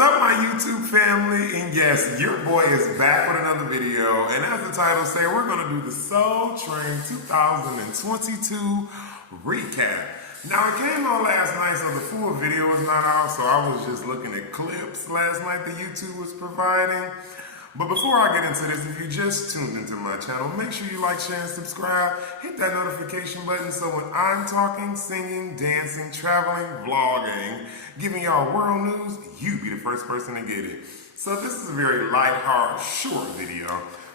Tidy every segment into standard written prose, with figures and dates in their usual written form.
up, my YouTube family? And yes, your boy is back with another video. And as the title says, we're going to do the Soul Train 2022 recap. Now, it came out last night, so the full video was not out, so I was just looking at clips last night that YouTube was providing. But before I get into this, if you just tuned into my channel, make sure you like, share, and subscribe. Hit that notification button so when I'm talking, singing, dancing, traveling, vlogging, giving y'all world news, you be the first person to get it. So this is a very light-hearted, short video.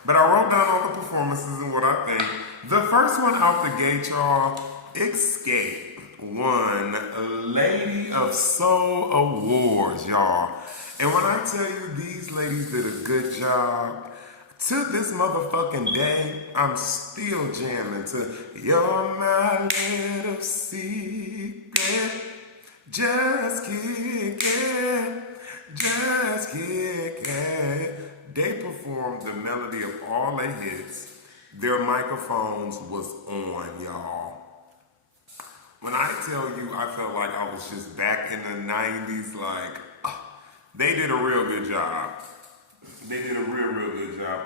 But I wrote down all the performances and what I think. The first one out the gate, y'all, Xscape won Lady of Soul Awards, y'all. And when I tell you these ladies did a good job, to this motherfucking day, I'm still jamming to You're My Little Secret. Just kick it, just kick it. They performed the melody of all their hits. Their microphones was on, y'all. When I tell you, I felt like I was just back in the 90s, like, they did a real good job. They did a real good job.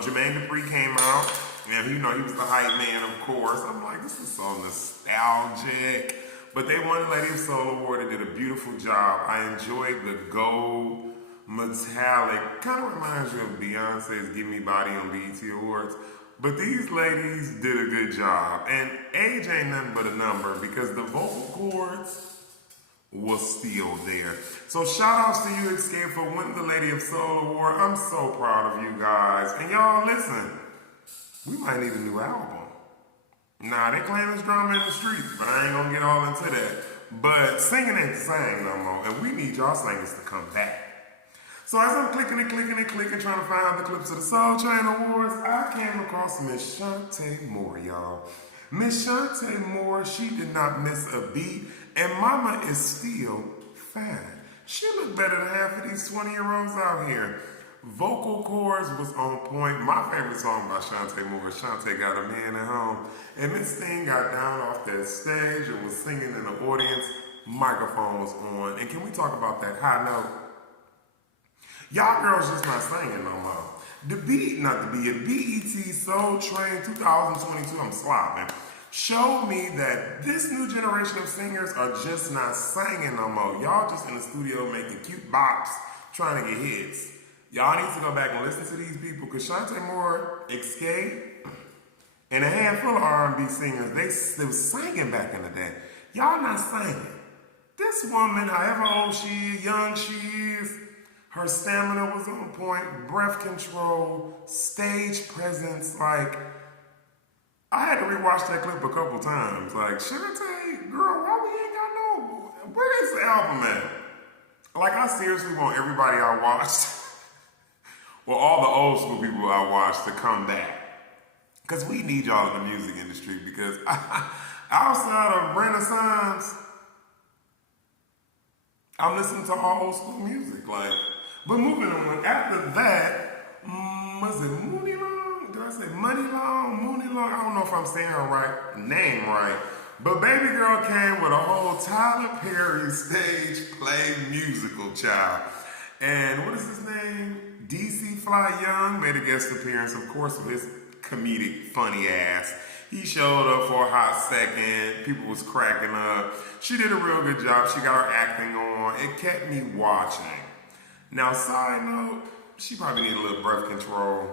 Jermaine Dupri came out, and you know, he was the hype man, of course. I'm like, this is so nostalgic. But they won the Lady of Soul Award. They did a beautiful job. I enjoyed the gold metallic. Kind of reminds you of Beyonce's Give Me Body on BET Awards. But these ladies did a good job. And age ain't nothing but a number because the vocal cords was still there. So shout outs to you, Xscape, for winning the Lady of Soul Award. I'm so proud of you guys. And y'all, listen, we might need a new album. Nah, they claim it's drama in the streets, but I ain't gonna get all into that. But singing ain't the same no more, and we need y'all singers to come back. So as I'm clicking, trying to find the clips of the Soul Train Awards, I came across Miss Chanté Moore, y'all. Miss Chanté Moore, she did not miss a beat, and mama is still fine. She looked better than half of these 20-year-olds out here. Vocal cords was on point. My favorite song by Chanté Moore is Chanté Got a Man at Home. And Miss Thing got down off that stage and was singing in the audience. Microphone was on. And can we talk about that high note? Y'all girls just not singing no more. The beat, not the beat, BET Soul Train 2022, I'm slobbing, showed me that this new generation of singers are just not singing no more. Y'all just in the studio making cute bops, trying to get hits. Y'all need to go back and listen to these people, because Chanté Moore, Xscape, and a handful of R&B singers, they was singing back in the day. Y'all not singing. This woman, however old she is, young she is, her stamina was on point, breath control, stage presence. Like, I had to rewatch that clip a couple times. Like, Chanté, girl, why we ain't got no, where is the album at? Like, I seriously want everybody I watched, well, all the old school people I watched to come back. Because we need y'all in the music industry, because outside of Renaissance, I'm listening to all old school music. Like, but moving on, after that, was it Mooney Long? Did I say Money Long? Mooney Long? I don't know if I'm saying her name right. But Baby Girl came with a whole Tyler Perry stage play musical, child. And what is his name? DC Fly Young made a guest appearance, of course, with his comedic, funny ass. He showed up for a hot second. People was cracking up. She did a real good job. She got her acting on. It kept me watching. Now, side note, she probably needed a little breath control.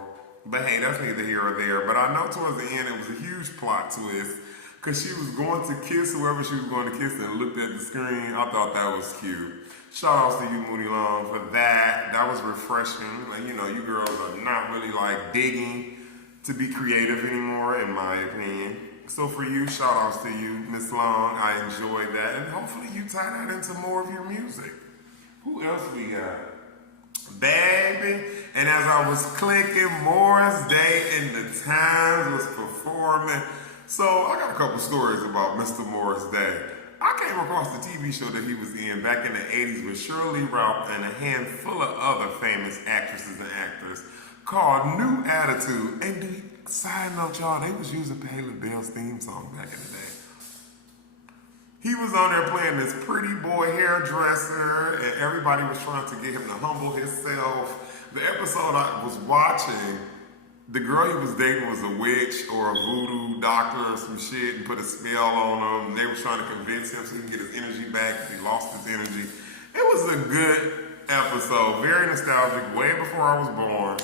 But hey, that's neither here or there. But I know towards the end, it was a huge plot twist, because she was going to kiss whoever she was going to kiss and looked at the screen. I thought that was cute. Shout outs to you, Mooney Long, for that. That was refreshing. Like, you know, you girls are not really like digging to be creative anymore, in my opinion. So for you, shout outs to you, Miss Long. I enjoyed that. And hopefully you tie that into more of your music. Who else we got? Baby. And as I was clicking, Morris Day and the Times was performing. So I got a couple stories about Mr. Morris Day. I came across the TV show that he was in back in the 80s with Shirley Ralph and a handful of other famous actresses and actors called New Attitude. And side note, y'all, they was using Pay LaBelle's theme song back in the day. He was on there playing this pretty boy hairdresser, and everybody was trying to get him to humble himself. The episode I was watching, the girl he was dating was a witch or a voodoo doctor or some shit and put a spell on him. They were trying to convince him so he can get his energy back if he lost his energy. It was a good episode, very nostalgic, way before I was born.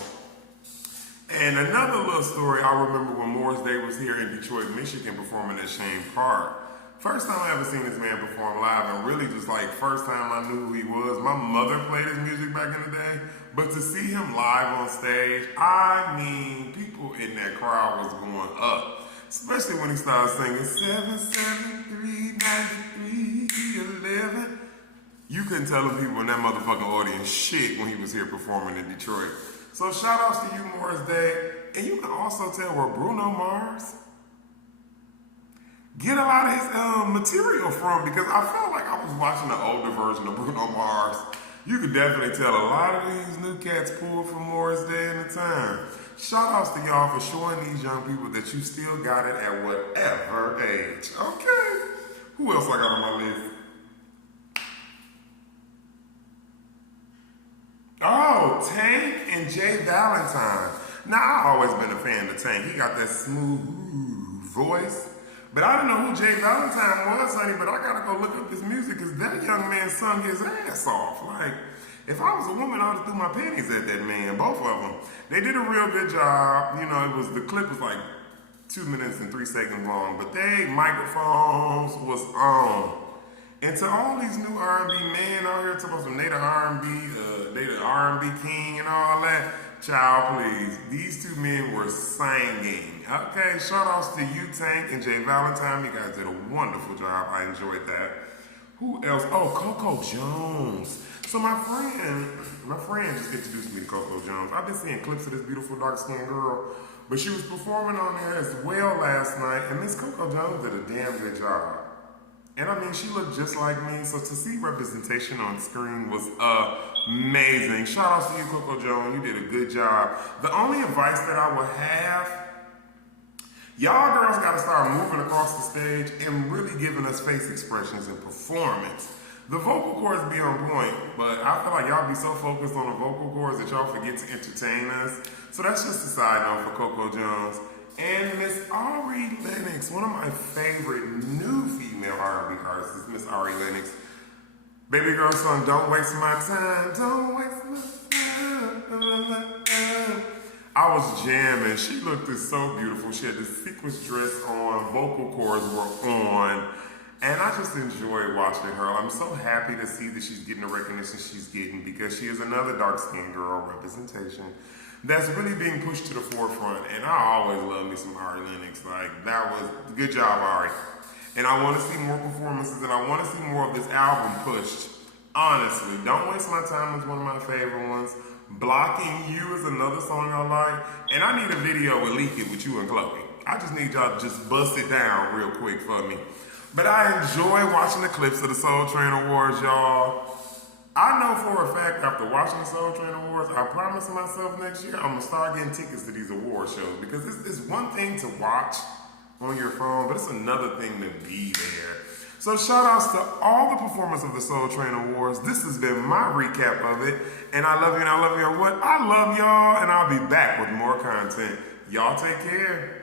And another little story, I remember when Morris Day was here in Detroit, Michigan, performing at Shane Park. First time I ever seen this man perform live, and really just like first time I knew who he was. My mother played his music back in the day, but to see him live on stage, I mean, people in that crowd was going up. Especially when he started singing 773-93-11. You couldn't tell the people in that motherfucking audience shit when he was here performing in Detroit. So shout outs to you, Morris Day. And you can also tell where Bruno Mars get a lot of his material from, because I felt like I was watching the older version of Bruno Mars. You could definitely tell a lot of these new cats pulled from Morris Day in the time. Shout outs to y'all for showing these young people that you still got it at whatever age. Okay. Who else I got on my list? Oh, Tank and Jay Valentine. Now, I've always been a fan of Tank. He got that smooth voice. But I didn't know who Jay Valentine was, honey, but I gotta go look up his music, because that young man sung his ass off. Like, if I was a woman, I would have threw my panties at that man, both of them. They did a real good job. You know, the clip was like 2 minutes and 3 seconds long, but they microphones was on. And to all these new R&B men out here talking about some native R&B, they the R&B king and all that, child, please. These two men were singing. Okay, shout outs to you, Tank and Jay Valentine. You guys did a wonderful job. I enjoyed that. Who else? Oh, Coco Jones. So my friend just introduced me to Coco Jones. I've been seeing clips of this beautiful dark-skinned girl, but she was performing on there as well last night, and Miss Coco Jones did a damn good job. And I mean, she looked just like me, so to see representation on screen was amazing. Shout outs to you, Coco Jones. You did a good job. The only advice that I would have, y'all girls gotta start moving across the stage and really giving us face expressions and performance. The vocal cords be on point, but I feel like y'all be so focused on the vocal cords that y'all forget to entertain us. So that's just a side note for Coco Jones. And Miss Ari Lennox, one of my favorite new female R&B artists is Miss Ari Lennox. Baby girl song, Don't Waste My Time, Don't Waste My Time. I was jamming. She looked so beautiful. She had this sequence dress on, vocal cords were on, and I just enjoy watching her. I'm so happy to see that she's getting the recognition she's getting, because she is another dark-skinned girl representation that's really being pushed to the forefront. And I always love me some Ari Lennox. Like, that was good job, Ari. And I want to see more performances, and I want to see more of this album pushed. Honestly, Don't Waste My Time is one of my favorite ones. Blocking You is another song I like. And I need a video with Leak It with you and Chloe. I just need y'all to just bust it down real quick for me. But I enjoy watching the clips of the Soul Train Awards, y'all. I know for a fact, after watching the Soul Train Awards, I promise myself next year I'm going to start getting tickets to these award shows, because it's one thing to watch on your phone, but it's another thing to be there. So shout outs to all the performers of the Soul Train Awards. This has been my recap of it, and I love you and I love you. What? I love y'all, and I'll be back with more content. Y'all take care.